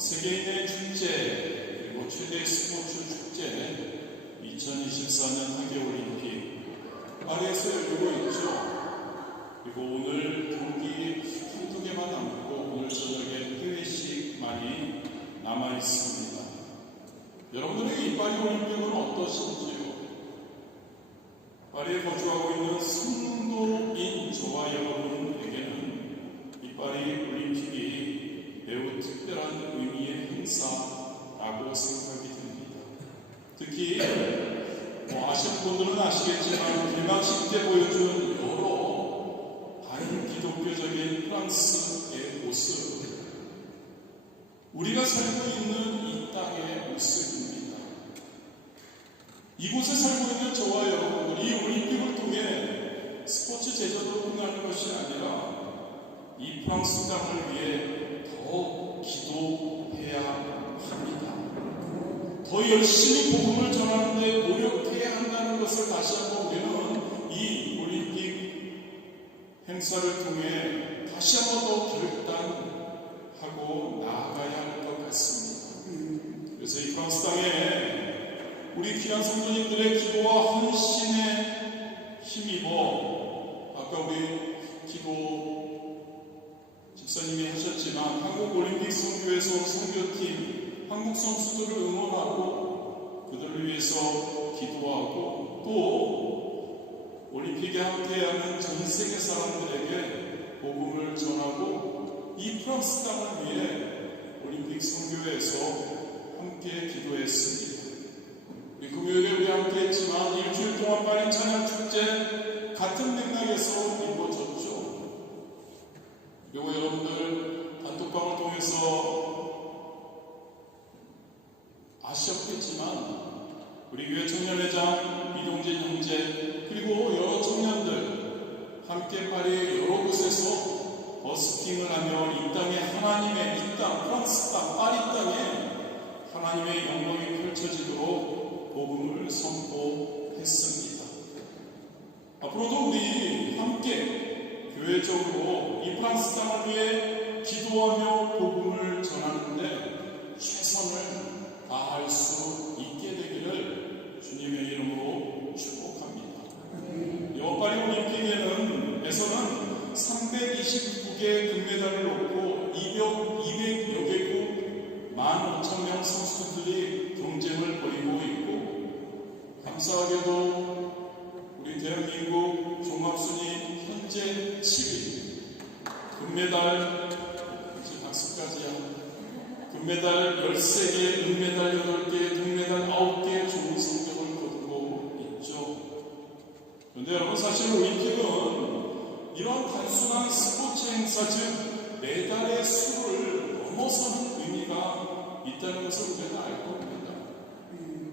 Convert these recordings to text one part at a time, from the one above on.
세계인의 축제, 그리고 최대 스포츠 축제 2024년 하계올림픽 파리에서 열리고 있죠. 그리고 오늘 경기 한두 개만 남고 오늘 저녁에 회의식만이 남아 있습니다. 여러분들의 이 파리 올림픽은 어떠신지요? 파리에 거주하고 있는 성도인 저와 여러분에게는 이 파리 올림픽이 매우 특별한 의미의 행사라고 생각이 듭니다. 특히 아실 분들은 아시겠지만 개막식 때 보여준 여러 반기독교적인 프랑스의 모습, 우리가 살고 있는 이 땅의 모습입니다. 이곳에 살고 있는 저와 여러분들, 이 올림픽을 통해 스포츠 제자로 끝나는 것이 아니라 이 프랑스 땅을 위해 더 기도해야 합니다. 더 열심히 복음을 전하는데 노력해야 한다는 것을 다시 한번 우리는 이 올림픽 행사를 통해 다시 한번 더 결단하고 나아가야 할 것 같습니다. 그래서 이 프랑스 땅에 우리 귀한 성도님들의 기도와 헌신에 힘입어 아까 우리 기도 집사님이 하셨지만 한국올림픽 선교에서 선교팀 한국 선수들을 응원하고 그들을 위해서 기도하고 또 올림픽에 함께하는 전 세계 사람들에게 복음을 전하고 이 프랑스 땅을 위해 올림픽 선교회에서 함께 기도했습니다. 우리 금요일에 우리 함께 했지만 일주일 동안 파리 찬양 축제 같은 맥락에서 이루어졌죠. 그리고 여러분들 단톡방을 통해서 아셨겠지만 우리 교회 청년회장 이동진 형제 그리고 여러 청년들 함께 파리 여러 곳에서 버스킹을 하며 이 땅에 하나님의 이 땅 프랑스 땅 파리 땅에 하나님의 영광이 펼쳐지도록 복음을 선포했습니다. 앞으로도 우리 함께 교회적으로 이 프랑스 땅을 위해 기도하며 복음을 전하는데 최선을 다할 수 있게 되기를 주님의 이름으로 축복합니다. 이번 파리 올림픽에서는 329개 금메달을 얻고 200여 개국 15,000명 선수들이 경쟁을 벌이고 있고 감사하게도 우리 대한민국 종합순위 현재 7위 금메달 이제 박수까지야 금메달 13개, 은메달 8개, 동메달 9개 좋은 성적을 거두고 있죠. 그런데 여러분 사실 올림픽은 이런 단순한 스포츠 행사 즉 메달의 수를 넘어서는 의미가 있다는 것을 우리는 알 겁니다.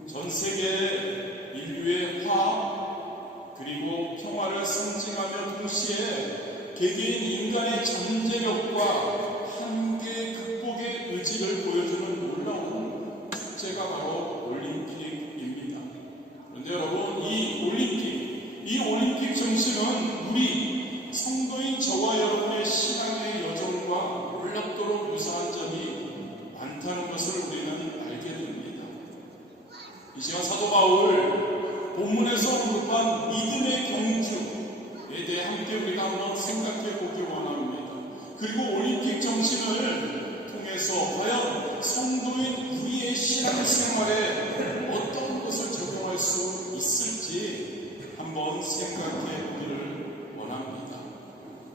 전 세계 인류의 화합 그리고 평화를 상징하며 동시에 개개인 인간의 잠재력과 한계 극복의 의지를 보여주는 놀라운 축제가 바로 올림픽입니다. 그런데 여러분 이 올림픽 정신은 우리 성도인 저와 여러분의 신앙의 여정과 놀랍도록 유사한 점이 많다는 것을 우리는 알게 됩니다. 이 시간 사도 바울 본문에서 언급한 믿음의 경주에 대해 함께 우리가 한번 생각해 보기 원합니다. 그리고 올림픽 정신을 통해서 과연 성도인 우리의 신앙생활에 어떤 것을 적용할 수 있을지 한번 생각해 보기를 원합니다.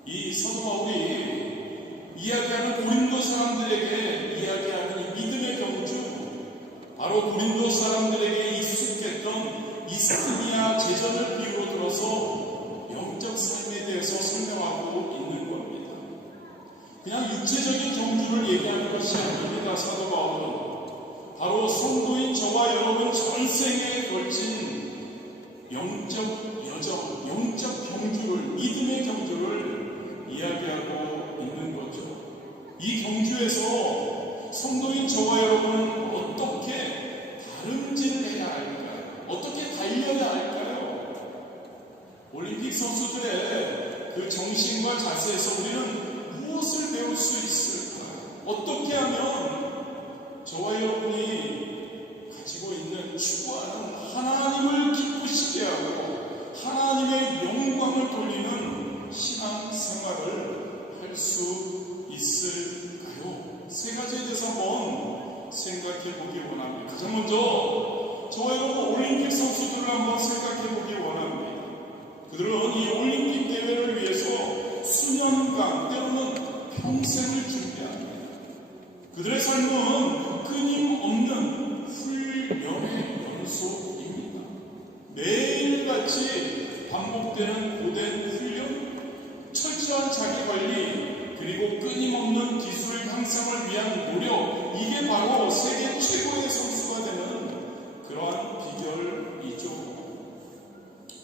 이 사도 바울이 이야기하는 고린도 사람들에게 이야기하는 이 믿음의 경주, 바로 고린도 사람들에게 익숙했던 이스크니아 제전을 비유로 들어서 영적 삶에 대해서 설명하고 있는 겁니다. 그냥 육체적인 경주를 얘기하는 것이 아닙니다. 사도 바울은 바로 성도인 저와 여러분 전생에 걸친 영적 여정, 영적 경주를, 믿음의 경주를 이야기하고 있는 거죠. 이 경주에서 성도인 저와 여러분은 어떻게 다름질을 해야 할까요? 어떻게 달려야 할까요? 올림픽 선수들의 그 정신과 자세에서 우리는 무엇을 배울 수 있을까요? 어떻게 하면 세 가지에 대해서 한번 생각해 보기 원합니다. 가장 먼저 저와 여러분 올림픽 선수들을 한번 생각해 보기 원합니다. 그들은 이 올림픽 대회를 위해서 수년간 때로는 평생을 준비합니다. 그들의 삶은 끊임없는 훈련의 연속입니다. 매일같이 반복되는 고된 훈련, 철저한 자기관리, 그리고 끊임없는 기술 향상을 위한 노력, 이게 바로 세계 최고의 선수가 되는 그러한 비결이죠.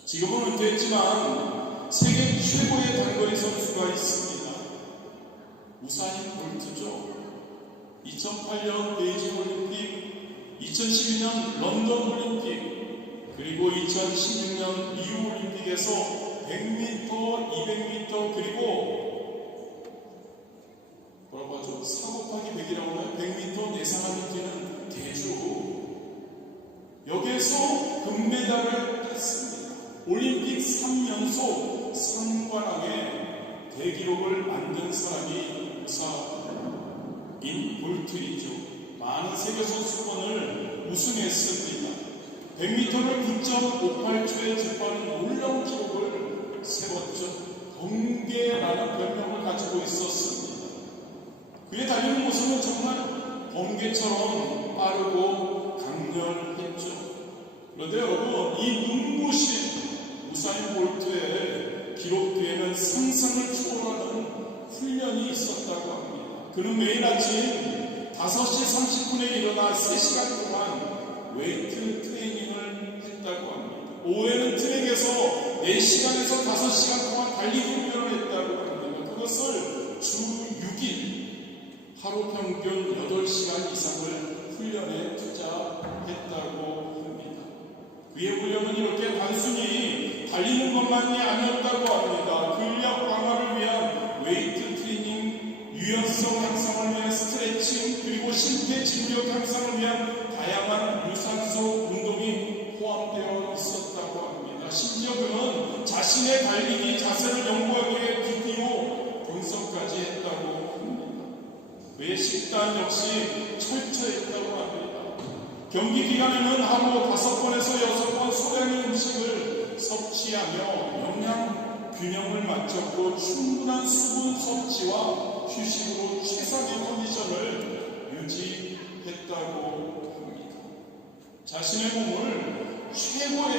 지금은 은퇴했지만 세계 최고의 단거리 선수가 있습니다. 우사인 볼트죠. 2008년 베이징 올림픽, 2012년 런던 올림픽, 그리고 2016년 리우 올림픽에서 100m, 200m, 그리고 뭐라고 하죠? 4 곱하기 100이라고 하나요? 100m 내상하는 뛰는 대주. 여기에서 금메달을 땄습니다. 올림픽 3연속 3관왕의 대기록을 만든 사람이 우사인 볼트이죠. 많은 세계 선수권을 우승했습니다. 100m를 9.58초에 접하는 놀라운 기록을 세웠죠. 번개라는 별명을 가지고 있었습니다. 그의 달리는 모습은 정말 번개처럼 빠르고 강렬했죠. 그런데 여러분, 이 눈부신 우사인 볼트의 기록 뒤에는 상상을 초월하는 훈련이 있었다고 합니다. 그는 매일 아침 5시 30분에 일어나 3시간 동안 웨이트 트레이닝을 했다고 합니다. 오후에는 트랙에서 4시간에서 5시간 동안 달리기 훈련을 했다고 합니다. 그것을 주 6일 하루 평균 8시간 이상을 훈련에 투자했다고 합니다. 그의 훈련은 이렇게 단순히 달리는 것만이 아니었다고 합니다. 근력 강화를 위한 웨이트 트레이닝, 유연성 향상을 위한 스트레칭, 그리고 심폐 지구력 향상을 위한 다양한 유산소 운동이 포함되어 있었다고 합니다. 심지어 그는 자신의 달리기 자세를 연구하기 위해 비디오 분석까지 했다고 합니다. 그의 식단 역시 철저했다고 합니다. 경기 기간에는 하루 5번에서 6번 소량의 음식을 섭취하며 영양 균형을 맞췄고 충분한 수분 섭취와 휴식으로 최상의 컨디션을 유지했다고 합니다. 자신의 몸을 최고의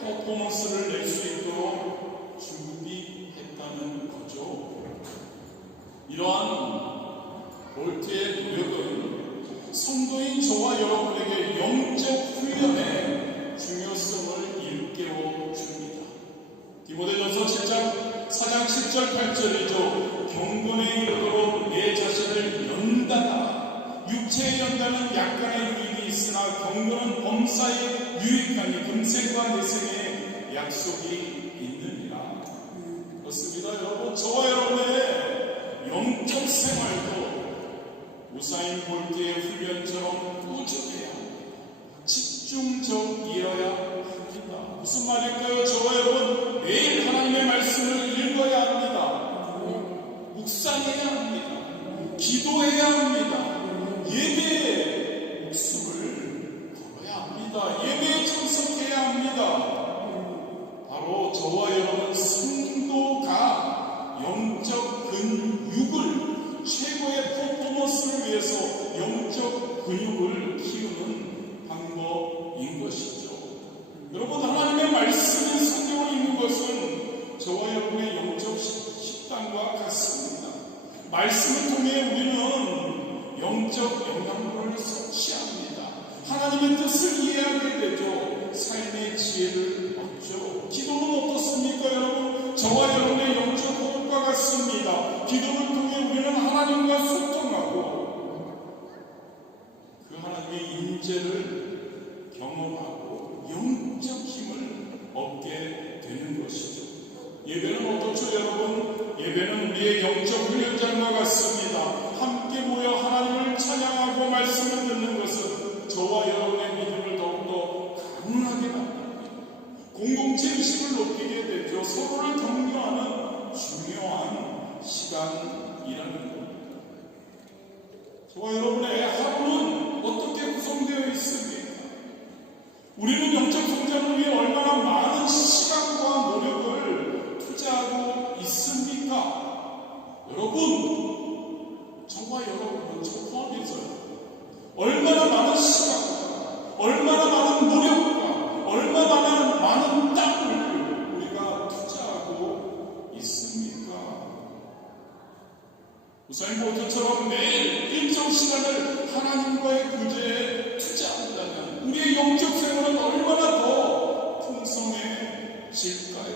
퍼포먼스를 낼 수 있도록 준비했다는 거죠. 이러한 볼트의 노력은 성도인 저와 여러분에게 영적 훈련의 중요성을 일깨워 줍니다. 디모데전서 4장 7절 8절이죠. 경건에 이르도록 내 자신을 연다다. 육체의 연다는 약간의 유익이 있으나 경건은 범사에 유익하니 금생과 내생에 약속이 있느니라. 그렇습니다. 여러분, 저와 여러분의 영적 생활도 우사인 볼트의 훈련처럼 꾸준해야 합니다. 집중적이어야 합니다. 무슨 말일까요? 저와 여러분, 매일 하나님의 말씀을 읽어야 합니다. 묵상해야 합니다. 기도해야 합니다. 예배에 목숨을 걸어야 합니다. 예배에 참석해야 합니다. 바로 저와 여러분 성도가 영적 근육을 최고의 퍼포먼스를 위해서 영적 근육을 키우는 방법인 것이죠. 여러분, 하나님의 말씀인 성경을 읽는 것은 저와 여러분의 영적 식단과 같습니다. 말씀을 통해 우리는 영적 영양분을 섭취합니다. 하나님의 뜻을 이해하게 되죠. 삶의 지혜를 얻죠. 기도는 어떻습니까, 여러분? 저와 여러분의 영적 호흡과 같습니다. 기도를 통해 우리는 하나님과 소통하고 그 하나님의 인재를 경험하고 영적 힘을 얻게 되는 것이죠. 예배는 어떻죠, 여러분? 예배는 우리의 영적 훈련장과 같습니다. 함께 모여 하나님을 찬양하고 말씀을 듣는 것은 저와 여러분의 믿음을 더욱더 강하게 만듭니다. 공동체 의식을 높이게 되죠. 서로를 격려하는 중요한 시간이라는 겁니다. 저와 여러분의 하루는 어떻게 구성되어 있습니까? 우리는 영적 성장을 위해 얼마나 많은 시간과 노력을 투자하고 있습니까? 여러분, 저와 여러분은 저 포함해서요. 얼마나 많은 시간과 얼마나 많은 노력과 얼마나 많은 땀을 우리가 투자하고 있습니까? 우사인 볼트처럼 매일 일정 시간을 하나님과의 교제에 투자한다면 우리의 영적 생활은 얼마나 더 풍성해질까요?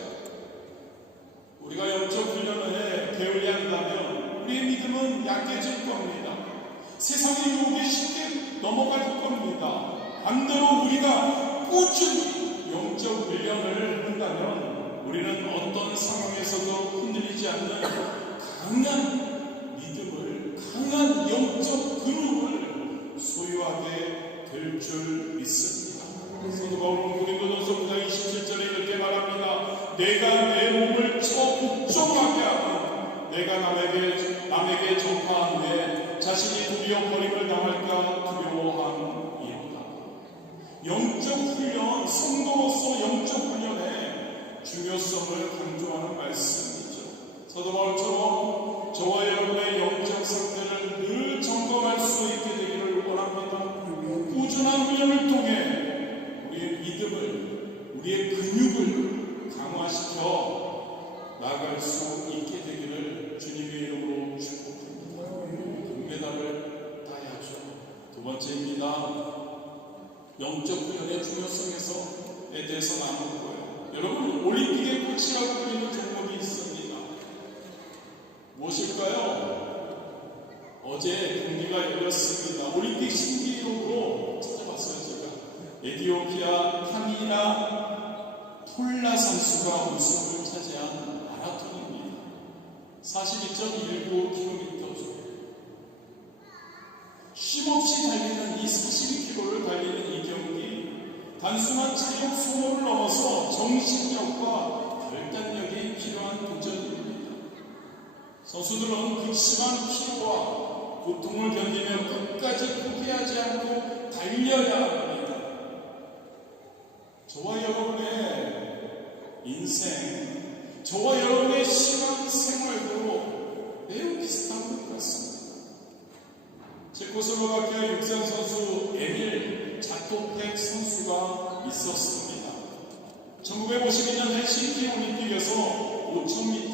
우리가 영적 훈련을 게을리한다면 우리의 믿음은 약해질 겁니다. 세상의 유혹에 쉽게 넘어갈 겁니다. 반대로 우리가 꾸준히 영적 훈련을 한다면 우리는 어떤 상황에서도 흔들리지 않는 강한 믿음을, 강한 영적 근육을 소유하게 될 줄 믿습니다. 사도 바울은 고린도전서 9장 27절에 이렇게 말합니다. 내가 내 몸을 복종하게 하고 내가 남에게 전파하는데 자신이 도리어 버림을 당할까 두려워함이로다. 영적 훈련, 성도로서 영적 훈련의 중요성을 강조하는 말씀이죠. 사도 바울처럼 저와 여러분의 영적 상태를 늘 점검할 수 있게 되기를 원합니다. 꾸준한 훈련을 통해 우리의 믿음을, 우리의 근육을 강화시켜 나아갈 수 있게 되기를 주님의 이름으로 축복합니다. 금메달을 따야죠. 두 번째입니다. 영적 훈련의 중요성에 대해서 나누는 거예요. 여러분, 올림픽의 꽃이라고 불리는 종목이 있습니다. 무엇일까요? 어제 경기가 열렸습니다. 올림픽 신기록으로 찾아봤어요, 제가. 에티오피아 타미나 톨라 선수가 우승을 차지한 마라톤입니다. 42.19km죠. 쉼없이 달리는 이 42km를 달리는 이 경기, 단순한 체력 소모를 넘어서 정신력과 결단력이 필요한 도전입니다. 선수들은 극심한 피로와 고통을 견디며 끝까지 포기하지 않고 달려야 합니다. 저와 여러분의 인생, 저와 여러분의 신앙생활도 매우 비슷한 것 같습니다. 체코슬로바키아 육상 선수 에밀 자토펙 선수가 있었습니다. 1952년 헬싱키 올림픽에서 5,000m,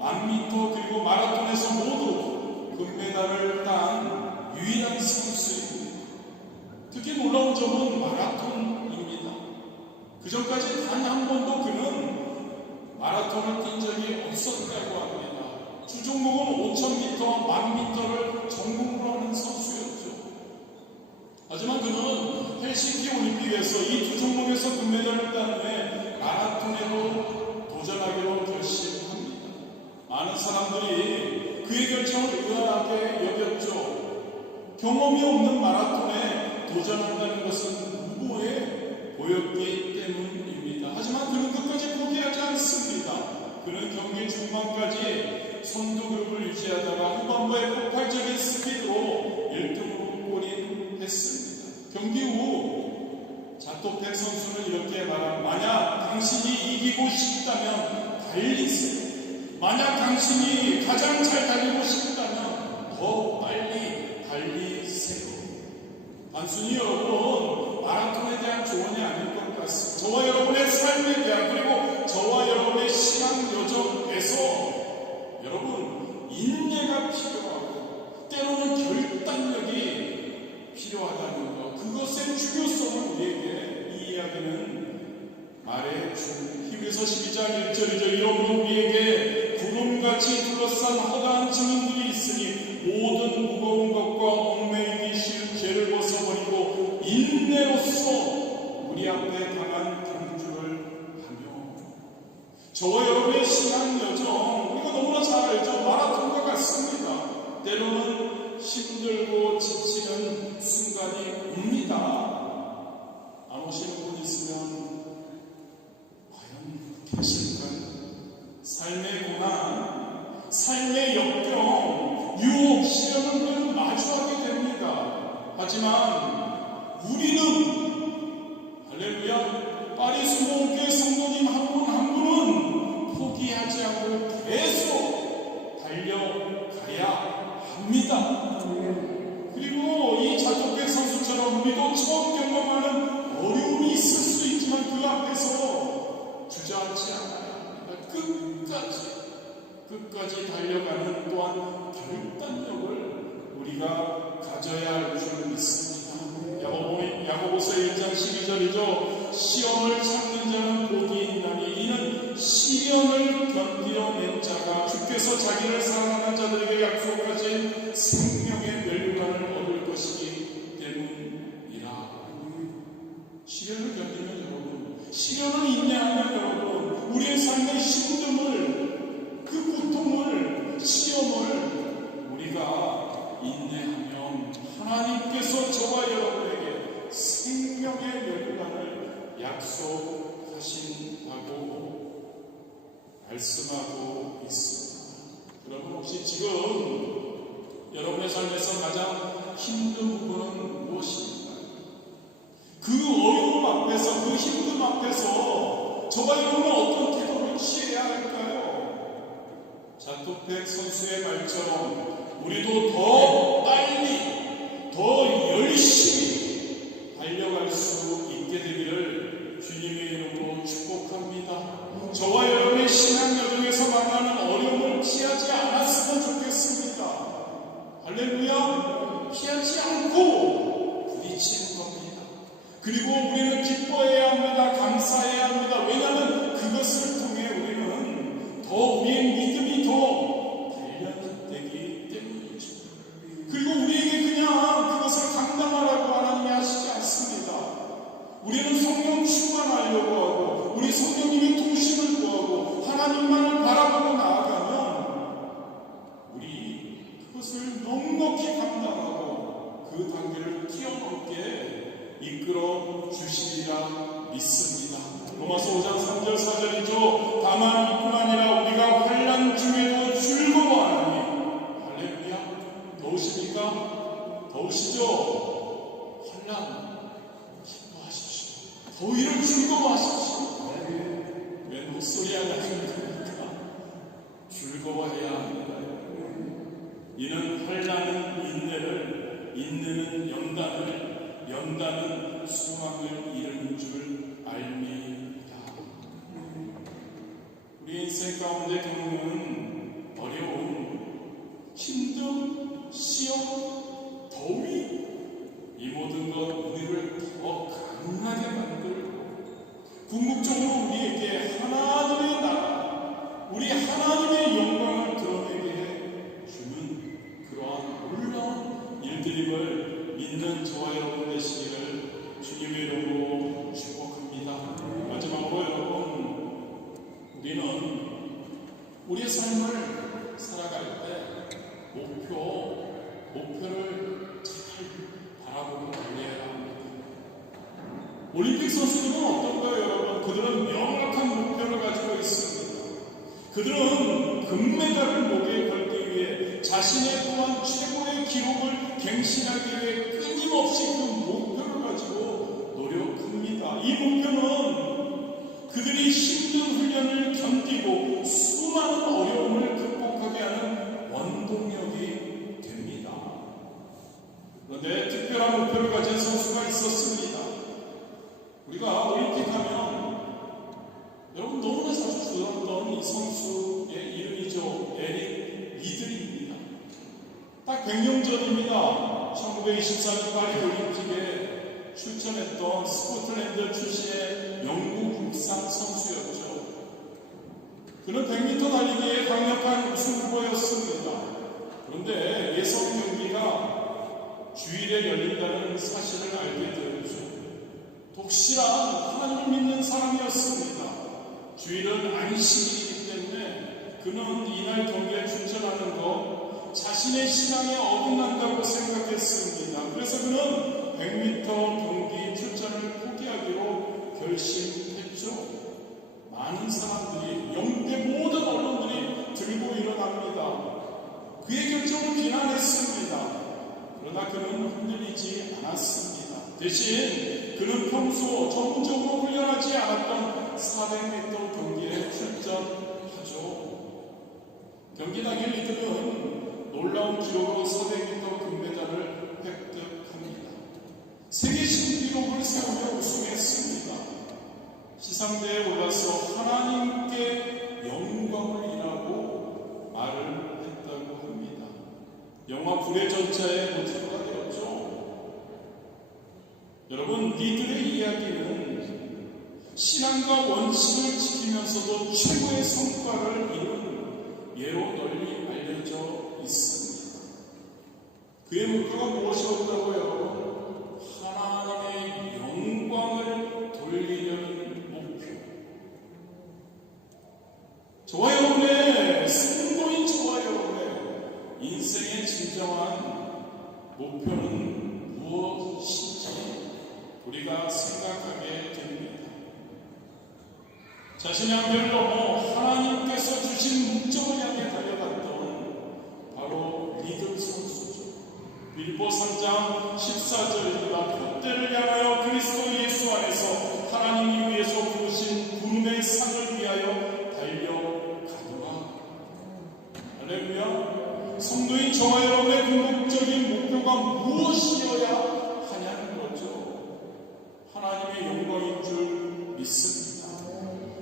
1000m 그리고 마라톤에서 모두 금메달을 딴 유일한 선수입니다. 특히 놀라운 점은 마라톤입니다. 그 전까지 단 한 번도 그는 마라톤을 뛴 적이 없었다고 합니다. 주 종목은 5,000m, 1000m를 전공으로 하는 선수였죠. 하지만 그는 헬싱키 올림픽에서 이 두 종목에서 금메달을 딴 후에 마라톤에도 도전하기로 결심합니다. 많은 사람들이 그의 결정을 의아하게 여겼죠. 경험이 없는 마라톤에 도전한다는 것은 무모해 보였기 때문입니다. 하지만 그는 끝까지 포기하지 않습니다. 그는 경기 중반까지 선두 그룹을 유지하다가 후반부에 폭발적인 스피드로 1등으로 골인했습니다. 경기 후 자토펙 선수는 이렇게 말합니다. 만약 당신이 이기고 싶다면 달리세요. 만약 당신이 가장 잘 달리고 싶다면 더 빨리 달리세요. 단순히 여러분 마라톤에 대한 조언이 아닐 것 같습니다. 저와 여러분의 삶에 대한, 그리고 저와 여러분의 신앙 여정에서 여러분 인내가 필요하고 때로는 결단력이 필요하다는 것, 그것의 중요성을 우리에게 이 이야기는 말해줍니다. 히브리서 12장 1절이죠. 이러므로 우리에게 구름같이 둘러싼 허다한 증인들이 있으니 모든 무거운 것과 얽매이기 쉬운 죄를 벗어버리고 인내로써 우리 앞에 강한 경주를 하며. 저와 여러분의 신앙 여정, 우리가 너무나 잘 알죠. 마라톤과 같습니다. 때로는 힘들고 지치는 순간이 옵니다. 안 오시는 분 있으면 과연 계실까요? 삶의 고난, 삶의 역경, 유혹, 시련을 마주하게 됩니다. 하지만 우리는 할렐루야 파리 수목교회 성도님 한 분 한 분은 포기하지 않고 계속 달려가야 합니다. 그리고 이 자토백 선수처럼 우리도 처음 경험하는 어려움이 있을 수 있지만 그 앞에서 주저앉지 않아야 합니다. 끝까지 달려가는 또한 결단력을 우리가 가져야 할 줄 믿습니다. 야고보서 1장 12절이죠. 시험을 참는 자는 복이 있나니 이는 시련을 견디어낸 자가 주께서 자기를 사랑하는 자들에게 약속하신 생명의 멸류관을 얻을 것이기 때문이라. 시련을 견디면 여러분, 시련을 인내하면 여러분, 우리의 삶의 힘듦을, 그 고통을, 시험을 우리가 인내하면 하나님께서 저와 여러분에게 생명의 멸류관을 약속하신다고 말씀하고 있습니다. 여러분 혹시 지금 여러분의 삶에서 가장 힘든 부분은 무엇입니까? 그 어려움 앞에서, 그 힘듦 앞에서 저와 여러분은 어떤 태도를 취해야 할까요? 자토백 선수의 말처럼 우리도 더 빨리, 더 열심히 달려갈 수 있게 되기를 주님의 이름으로 축복합니다. 저와 여러분의 신앙 여정에서 만나는 어려움을 피하지 않았으면 좋겠습니다. 할렐루야! 피하지 않고 부딪히는 겁니다. 그리고 우리는 기뻐해야 합니다. 감사해야 합니다. 왜냐하면 그것을 통해 우리는 더 우리의 믿음이 더 단련되기 때문이죠. 그리고 우리에게 그냥 그것을 감당하라고 하나님이 하시지 않습니다. 우리는 성령 충만하려고 하고 우리 성령님의 통신을 구하고 하나님만을 바라보고 나아가면 우리 그것을 넉넉히 감당하고 그 단계를 뛰어넘게 이끌어 주시리라 믿습니다. 로마서 5장 3절 4절이죠. 다만 이뿐 아니라 우리가 환난 중에도 즐거워하나니 할렐루야. 더우십니까? 더우시죠? 환난 기뻐하십시오. 더위를 즐거워하십시오. 왜 목소리 하나 합니까? 즐거워해야 합니다. 이는 환난은 인내를, 인내는 연단을, 연단은 소망을 이루는 줄 알미다. 우리 인생 가운데 겪는 어려움, 힘듦, 시험, 더위, 이 모든 것 우리를 더 강하게 만들고 궁극적으로 우리에게 하나님의 나라, 우리 하나님의 영광을 드러내게 해주는 그러한 놀라운 일들임을 믿는 저와 여러분 되시기를 주님의 이름으로 축복합니다. 마지막으로 여러분, 우리는 우리의 삶을 살아갈 때 목표를 잘 바라보고 달려야 합니다. 올림픽 선수들은 어떤가요, 여러분? 그들은 명확한 목표를 가지고 있습니다. 그들은 금메달을 목에 걸기 위해 자신의 또한 최고의 기록을 갱신하기 위해 끊임없이 그 목표를 가지고 노력합니다. 이 목표는 그들이 힘든 훈련을 견디고 수많은 어려움을 극복하게 하는 원동력이 됩니다. 그런데 특별한 목표를 가진 선수가 있었습니다. 우리가 올림픽 하면 여러분 너무나 자주 들었던 이 선수의 이름이죠. 에릭 리들입니다. 딱 100년 전입니다. 1924년 파리 올림픽에 출전했던 스코틀랜드 출신의 영국 육상 선수였죠. 그는 100m 달리기에 강력한 우승 후보였습니다. 그런데 예선 경기가 주일에 열린다는 사실을 알게 되었죠. 독실한 하나님을 믿는 사람이었습니다. 주일은 안식일이기 때문에 그는 이날 경기에 출전하는 것 자신의 신앙에 어긋난다고 생각했습니다. 그래서 그는 100m 경기 출전을 포기하기로 결심했죠. 많은 사람들이, 영국의 모든 언론들이 들고 일어납니다. 그의 결정을 비난했습니다. 그러나 그는 흔들리지 않았습니다. 대신 그는 평소 전문적으로 훈련하지 않았던 400m 경기에 출전하죠. 경기 당일 이들은 놀라운 기록으로 400m 금메달을 획득합니다. 세계 신기록을 세우며 우승했습니다. 시상대에 올라서 하나님께 영광을 인하고 말을 했다고 합니다. 영화 불의 전차의 모티브가 되었죠. 여러분, 이들의 이야기는 신앙과 원칙을 지키면서도 최고의 성과를 이룬 예로 널리 알려져 있습니다. 그의 목표가 무엇이었다고요? 하나님의 영광을 돌리려는 목표. 저와 여러분의 승부인 저와 여러분의 인생의 진정한 목표는 무엇인지 우리가 생각하게 됩니다. 자신의 한별 넘어 하나님께서 주신 목적을 향해 달려갔던 바로 리듬 선수죠. 빌보 3장 14절입니다. 푯대를 향하여 그리스도 예수 안에서 하나님이 위해서 부르신 구름의 상을 위하여 달려가노라. 할렐루야. 성도인 저와 여러분의 궁극적인 목표가 무엇이어야 하냐는 거죠. 하나님의 영광인 줄 믿습니다.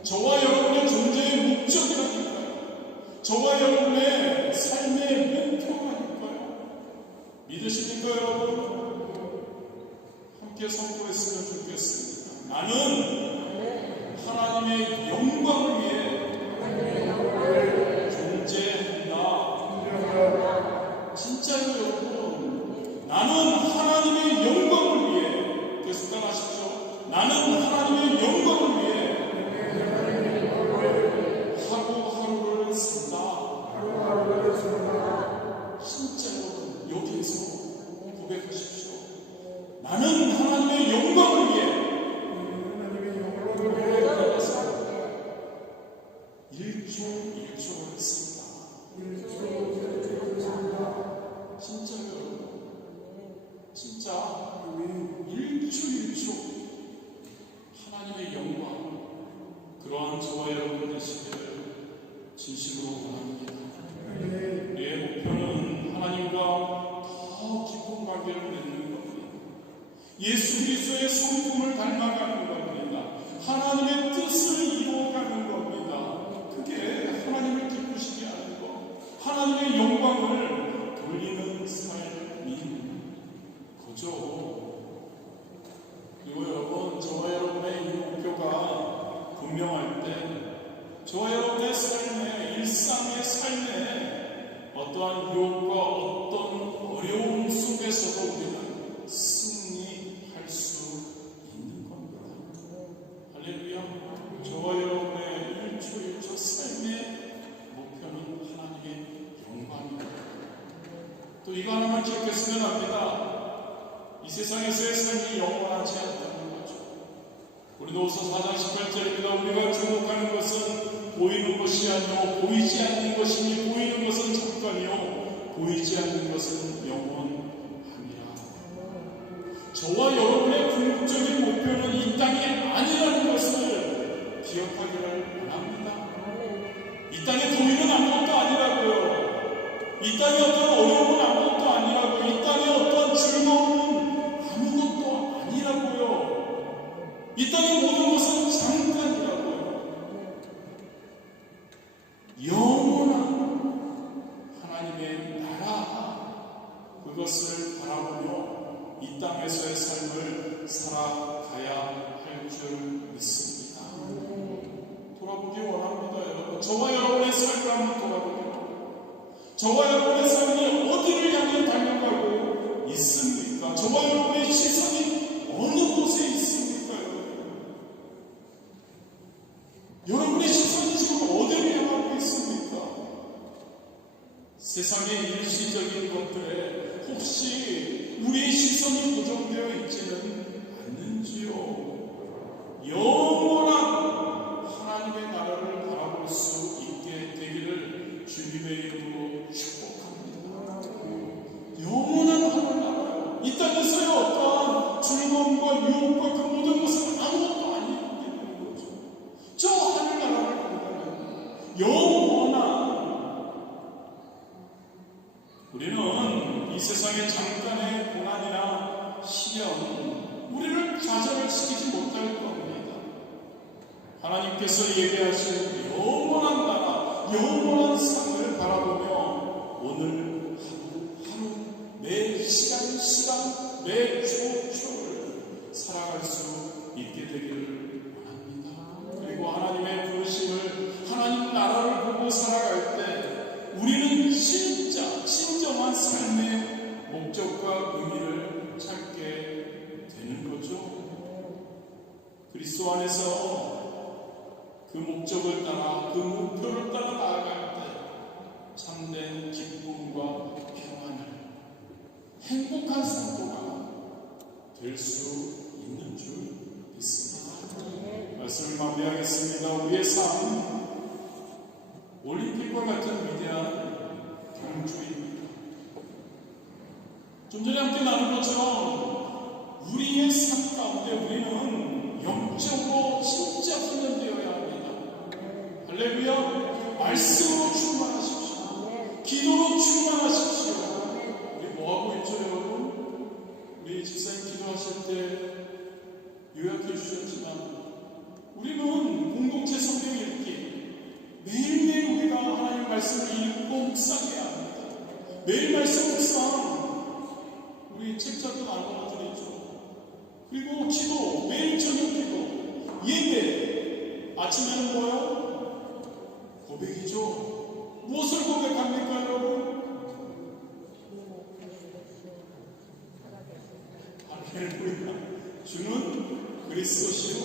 저와 여러분의 존재의 목적이라니까요. 저와 여러분의 삶의 목표라니까요. 믿으십니까 여러분? 함께 선포했으면 좋겠습니다. 나는 하나님의 영광을 위해 존재한다. 진짜로 여러분, 나는 하나님의 영광을 위해, 계속 따라하십시오. 나는 하나님의 영광을 위해 하루하루를 산다. 진짜로 여기에서 고백하십시오. 나는 하나님의 영광을 위해 일초를 산다. 진짜요. 진짜 일초 하나님의 영광, 그러한 저와 여러분 되시기를 진심으로 원합니다. 우리의 목표는 하나님과 더 깊은 관계를 맺는 겁니다. 예수 그리스도의 성품을 닮아가는 겁니다. 하나님의 뜻을 이루어가는 겁니다. 그게 하나님을 기쁘시게 하는 것, 하나님의 영광을 돌리는 삶인 거죠. 그리고 여러분, 저와 여러분의 이 목표가 분명할 때 저와 여러분의 삶에, 일상의 삶에 어떠한 유혹과 어떤 어려움 속에서도 우리는 승리할 수 있는 겁니다. 할렐루야. 저와 여러분의 일초 삶의 목표는 하나님의 영광입니다. 또 이거 하나만 기억했으면 합니다. 이 세상에서의 삶이 영원하지 않다는 거죠. 고린도후서 4장 18절입니다. 우리가 주목하는 것은 보이는 것이 아니요 보이지 않는 것이니 보이는 것은 잠깐이요 보이지 않는 것은 영원함이라. 저와 여러분의 궁극적인 목표는 이 땅이 아니라는 것을 기억하기를 바랍니다. 이 땅에 보이는 아무것도 아니라고요. 이 땅에 어떤 어려움은 아무것도 아니라고요. 이 땅에 어떤 즐거움은 아무것도 아니라고요. 이 땅의 모든 것은 잠깐이라고요. 영원한 하나님의 나라, 그것을 바라보며 이 땅에서의 삶을 살아가야 할 줄 믿습니다. 돌아보기 원합니다, 여러분. 저와 여러분의 삶을 한번 돌아보게요. 저와 여러분의 삶이 어디를 향해 달려가고 있습니까? 저와 여러분의 시선이 어느 곳에 있습니까, 여러분? 여러분의 시선이 지금 어디를 향하고 있습니까? 세상의 일시적인 것들에 혹시 우리의 시선이 고정되어 있지는 않는지요? 영원한 하나님의 나라를 바라볼 수 있게 되기를 주님의 이름으로 축복합니다. 영원한 하나님 나라요. 이 땅에서 하나님께서 예배하시는 영원한 나라, 영원한 삶을 바라보며 오늘 하루 매 시간 매 초를 살아갈 수 있게 되기를 원합니다. 그리고 하나님의 부르심을, 하나님 나라를 보고 살아갈 때 우리는 진정한 삶의 목적과 의미를 찾게 되는 거죠. 그리스도 안에서 그 목적을 따라, 그 목표를 따라 나아갈 때 참된 기쁨과 평안을, 행복한 성도가 될 수 있는 줄 믿습니다. 말씀을 마무리하겠습니다. 우리의 삶, 올림픽과 같은 위대한 경주입니다. 좀 전에 함께 나눈 것처럼 우리의 삶 가운데 우리는 영적으로 진짜 훈련되어야 합니다. 할렐루야. 말씀으로 충만하십시오. 기도로 충만하십시오. 우리 뭐하고 있죠, 여러분? 우리 집사님 기도하실 때 요약해 주셨지만 우리는 공동체 성경 읽기, 매일매일 우리가 하나님의 말씀을 읽고 묵상해야 합니다. 매일 말씀 묵상, 우리 책자도 나눠드리죠. 그리고 기도, 매일 저녁 기도, 예배, 아침에는 뭐요? 고백이죠. 무엇을 고백합니까, 여러분? 할렐루야. 주는 그리스도시요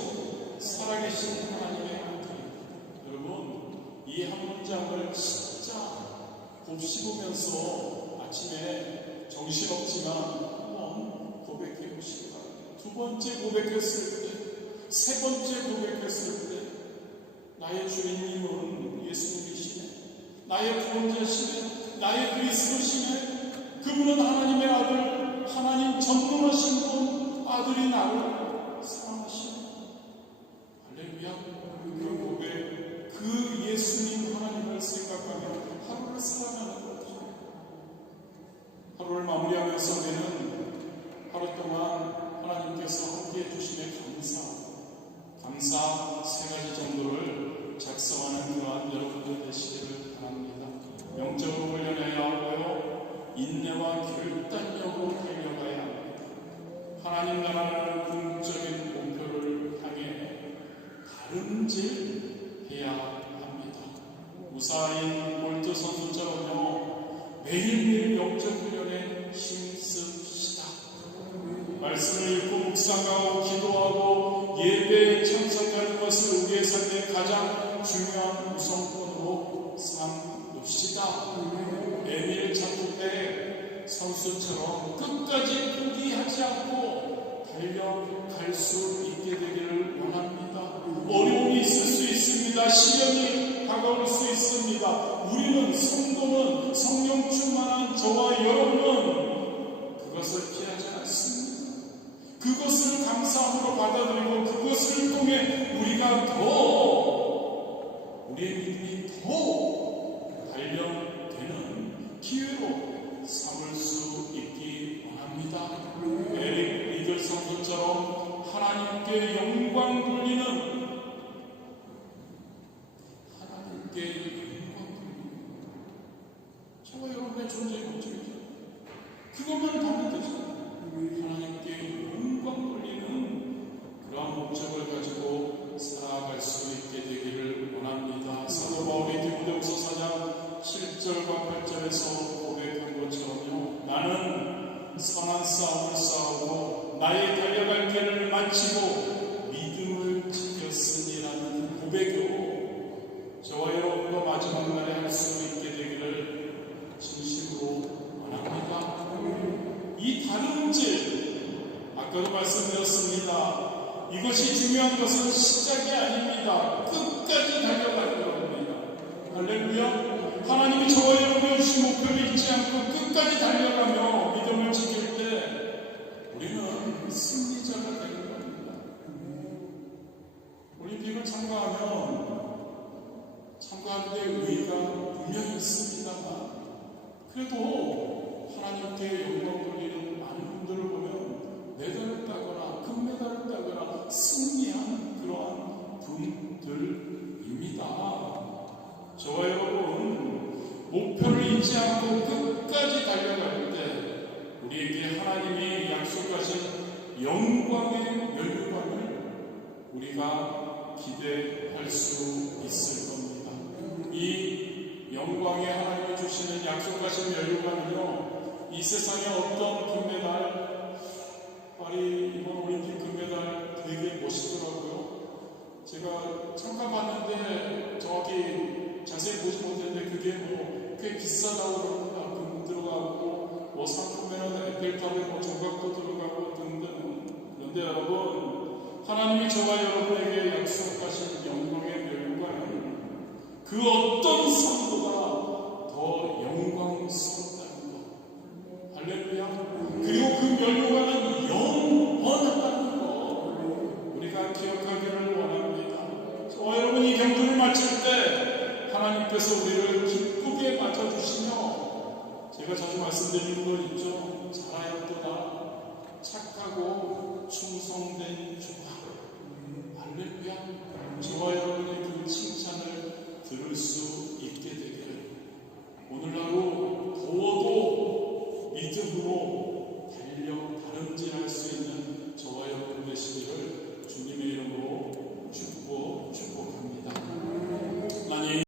살아계신 하나님의 아들. 여러분, 이 한 문장을 진짜 곱씹으면서 아침에 정신없지만 한번 고백해 보시기 바랍니다. 두 번째 고백했을 때, 세 번째 고백했을 때, 나의 주인님은 예수님이시네, 나의 구원자시네, 나의 그리스도시네, 그분은 하나님의 아들, 하나님 전능하신 분, 아들이 나를 사랑하시네. 할렐루야. 그 고백, 그 예수님 하나님을 생각하며 하루를 살아가는 거죠. 하루를 마무리하면서 우리는 하루 동안 하나님께서 함께해 주심에 감사 세 가지 정도를 작성하는 그러한 여러분들 되시기를 바랍니다. 영적으로 훈련해야 하고요, 인내와 결단력으로 달려가야 합니다. 하나님 나라라는 궁극적인 목표를 향해 다름질해야 합니다. 우사인 볼트 선수처럼요, 매일매일 영적 훈련에 힘씁시다. 말씀을 읽고 묵상하고 기도하고 예배에 참석하는 것을 우리의 삶의 가장 중요한 우선권으로 삼읍시다. 에밀 차트 때 선수처럼 끝까지 포기하지 않고 달려갈 수 있게 되기를 원합니다. 어려움이 있을 수 있습니다. 시련이 다가올 수 있습니다. 우리는 성도는, 성령 충만한 저와 여러분은 그것을 피하지 않습니다. 그것을 감사함으로 받아들이고 그것을 통해 우리가 더, 우리의 믿음이 더 단련되는 기회로 삼을 수 있기 원합니다. 에릭 리글 선수처럼 하나님께 영광 돌리는, 저와 여러분의 존재의 목적이죠. 그것만 담면 되죠. 하나님께 영광 돌리는 그러한 목적을 가지고 살아갈 수 있게 되기를 원합니다. 사도 바울이 디모데후서 4장 7절과 8절에서 고백한 것처럼요, 나는 선한 싸움을 싸우고 나의 달려갈 길을 마치고 믿음을 지켰으니라는 고백으로 저와 여러분과 마지막 날에 할 수 있게 되기를 진심으로 원합니다. 이 다름질, 아까도 말씀드렸습니다. 이것이 중요한 것은 시작이 아닙니다. 끝까지 달려갈 겁니다. 할렐루야. 하나님이 저와 여러분의 주신 목표를 잊지 않고 끝까지 달려가며 믿음을 지킬 때 우리는 승리자가 되는 겁니다. 올림픽을 참가하는데 의의가 분명히 있습니다만, 그래도 하나님께 영광 돌리는 많은 분들을 보면 메달을 따거나 금메달을 따거나 승리한 그러한 분들 영광의 면류관을 우리가 기대할 수 있을 겁니다. 이 영광의 하나님이 주시는 약속하신 면류관은요, 이 세상의 어떤 금메달, 파리 이번 올림픽 금메달 되게 멋있더라고요. 제가 잠깐 봤는데 정확히 자세히 보지 못했는데 그게 꽤 비싸다고 그럽니다. 금 들어가고 상품에는 에펠탑에 정각도 들어가고 등등. 그런데 여러분, 하나님이 저와 여러분에게 약속하신 영광의 면류관은 그 어떤 상보다 더 영광스럽고